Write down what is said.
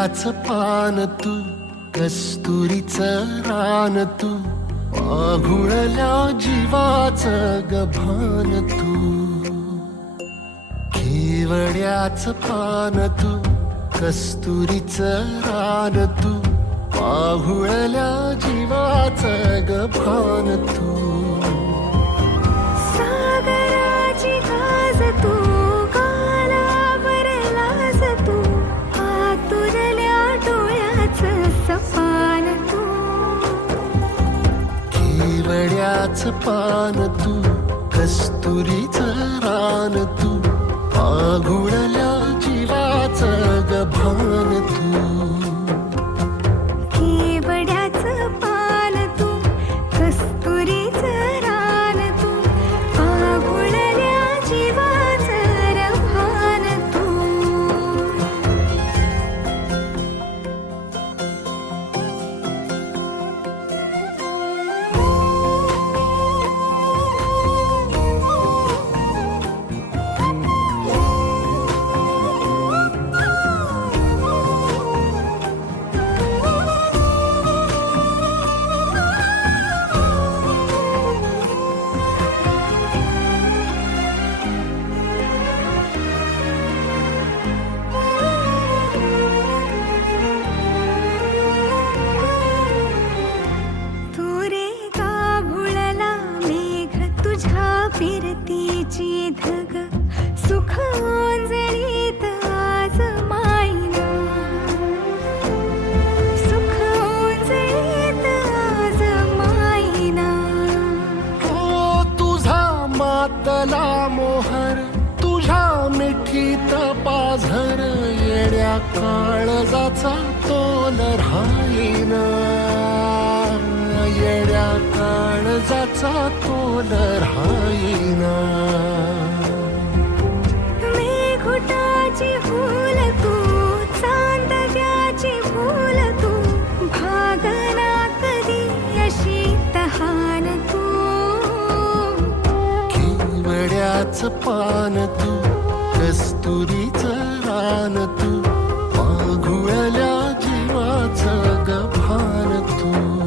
केवड्याचं पान तू, कस्तुरीचं रान तू, आघुळल्या जीवाचं गभान तू. केवड्याचं पान तू, कस्तुरीचं रान तू, आघुळल्या जीवाचं गभान तू. सागराची गाज तू, गालावर लाज तू, आतुरल्या डोळ्याचं सपान तू. केवड्याचं पान तू, कस्तुरीचं रान तू, आघुळल्या जीवाचं गभान तू. केवड्याचं पान तू, कस्तुरीचं रान तू, आघुळल्या जीवाचं रभान तू. फिरतीची धग सुख ओंजळीत आज मायना, सुख ओंजळीत आज मायना. ओ तुझा मातला मोहर, तुझ्या मिठीत पाझर, येड्या काळजाचा तोल राहीना, येड्या काळजाचा तोल राहीना. मेघुटाची फूल तू, चांदण्याची फूल तू, भागना कधी अशी तहान तू. केवड्याचं पान तू, कस्तुरीचं रान तू, आघुळल्या जीवाचं गभान तू.